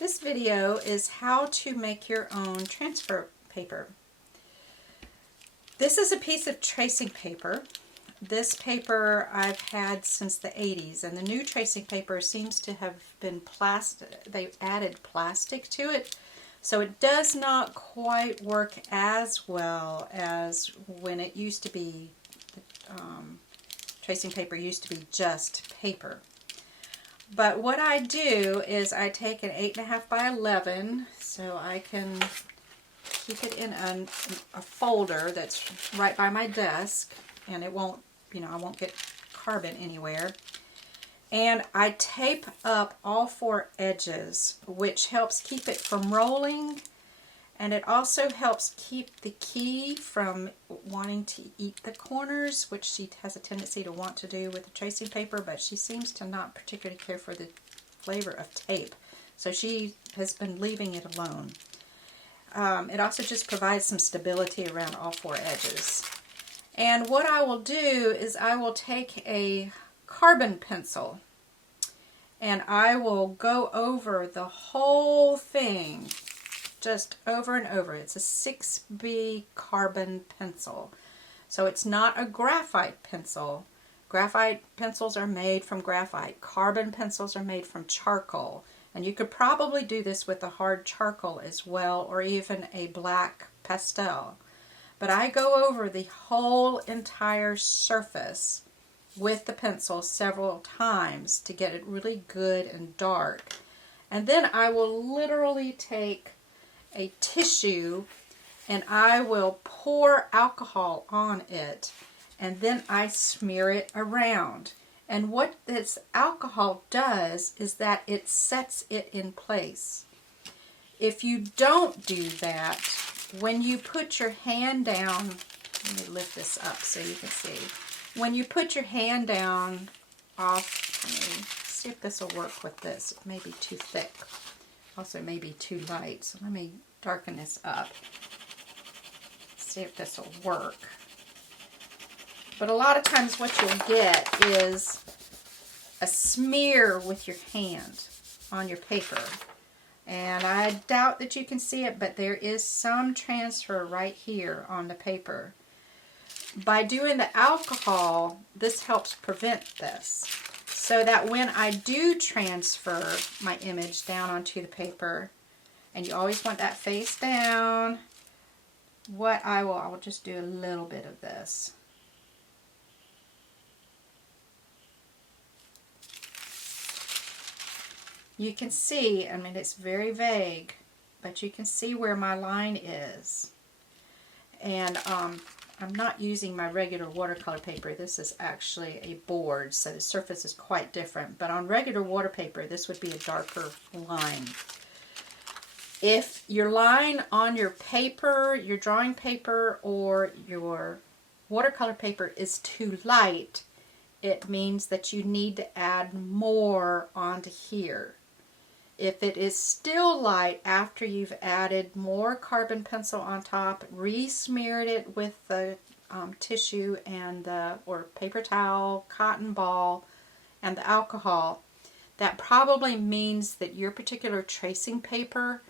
This video is how to make your own transfer paper. This is a piece of tracing paper. This paper I've had since the 80s, and the new tracing paper seems to have been plastic. They've added plastic to it, so it does not quite work as well as when it used to be. Tracing paper used to be just paper. But what I do is I take an 8.5 by 11, so I can keep it in a folder that's right by my desk, and it won't, I won't get carbon anywhere. And I tape up all 4 edges, which helps keep it from rolling, and it also helps keep the key from wanting to eat the corners, which she has a tendency to want to do with the tracing paper, but she seems to not particularly care for the flavor of tape, so she has been leaving it alone. It also just provides some stability around all 4 edges. And what I will do is I will take a carbon pencil and I will go over the whole thing, just over and over. It's a 6B carbon pencil. So it's not a graphite pencil. Graphite pencils are made from graphite. Carbon pencils are made from charcoal. And you could probably do this with a hard charcoal as well, or even a black pastel. But I go over the whole entire surface with the pencil several times to get it really good and dark. And then I will literally take a tissue and I will pour alcohol on it, and then I smear it around. And what this alcohol does is that it sets it in place. If you don't do that, when you put your hand down, let me lift this up so you can see. When you put your hand down off, let me see if this will work with this. It may be too thick. Also may be too light, so let me darken this up. See if this will work. But a lot of times what you'll get is a smear with your hand on your paper. And I doubt that you can see it, but there is some transfer right here on the paper. By doing the alcohol, this helps prevent this. So that when I do transfer my image down onto the paper, and you always want that face down, I will just do a little bit of this. You can see, I mean, it's very vague, but you can see where my line is. And I'm not using my regular watercolor paper. This is actually a board, so the surface is quite different. But on regular water paper, this would be a darker line. If your line on your paper, your drawing paper, or your watercolor paper is too light, it means that you need to add more onto here. If it is still light after you've added more carbon pencil on top, re-smeared it with the tissue and or paper towel, cotton ball, and the alcohol, that probably means that your particular tracing paper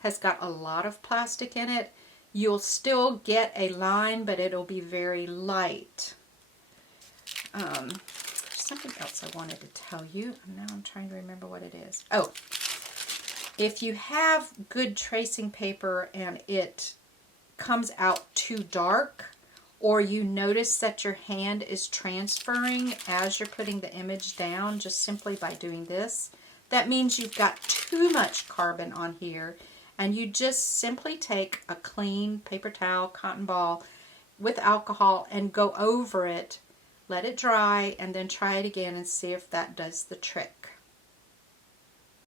has got a lot of plastic in it. You'll still get a line, but it'll be very light. There's something else I wanted to tell you, and now I'm trying to remember what it is. Oh, if you have good tracing paper and it comes out too dark, or you notice that your hand is transferring as you're putting the image down just simply by doing this, that means you've got too much carbon on here, and you just simply take a clean paper towel, cotton ball with alcohol and go over it, let it dry, and then try it again and see if that does the trick.